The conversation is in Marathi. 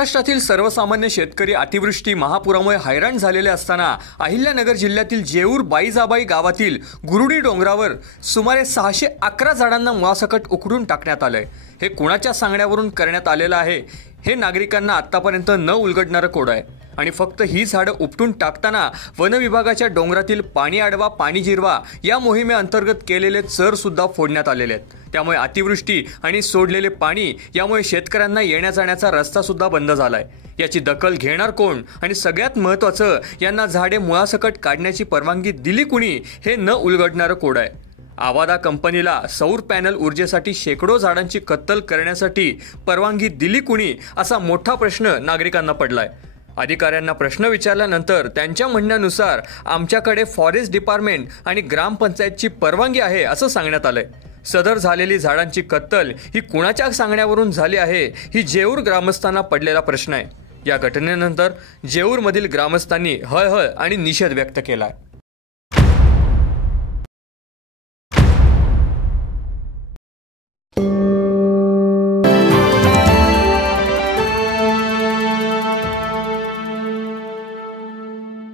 महाराष्ट्रातील सर्वसामान्य शेतकरी अतिवृष्टी महापुरामुळे हैराण झालेले असताना अहिल्यानगर जिल्ह्यातील जेऊर बाईजाबाई गावातील गुरुडी डोंगरावर सुमारे 611 झाडांना मुळासकट उखडून टाकण्यात आलंय। हे कुणाच्या सांगण्यावरून करण्यात आलेलं आहे हे नागरिकांना आतापर्यंत न उलगडणारं कोड आहे आणि फक्त ही झाडं उपटून टाकताना वन विभागाच्या डोंगरातील पाणी अडवा पाणी जिरवा या मोहिमेअंतर्गत केलेले चर सुद्धा फोडण्यात आलेले आहेत। त्यामुळे अतिवृष्टी आणि सोडलेले पाणी यामुळे शेतकऱ्यांना येण्या जाण्याचा रस्ता सुद्धा बंद झालाय। याची दखल घेणार कोण आणि सगळ्यात महत्त्वाचं यांना झाडे मुळासकट काढण्याची परवानगी दिली कुणी हे न उलगडणारं कोड आहे। आवादा कंपनीला सौर पॅनल ऊर्जेसाठी शेकडो झाडांची कत्तल करण्यासाठी परवानगी दिली कुणी असा मोठा प्रश्न नागरिकांना पडलाय। अधिकाऱ्यांना प्रश्न विचारल्यानंतर त्यांच्या म्हणण्यानुसार आमच्याकडे फॉरेस्ट डिपार्टमेंट आणि ग्रामपंचायतची परवानगी आहे असं सांगण्यात आलंय। सदर झालेली झाडांची कत्तल ही कुणाच्या सांगण्यावरून झाली आहे ही जेऊर ग्रामस्थांना पडलेला प्रश्न आहे। या घटनेनंतर जेऊरमधील ग्रामस्थांनी हळहळ आणि निषेध व्यक्त केला आहे।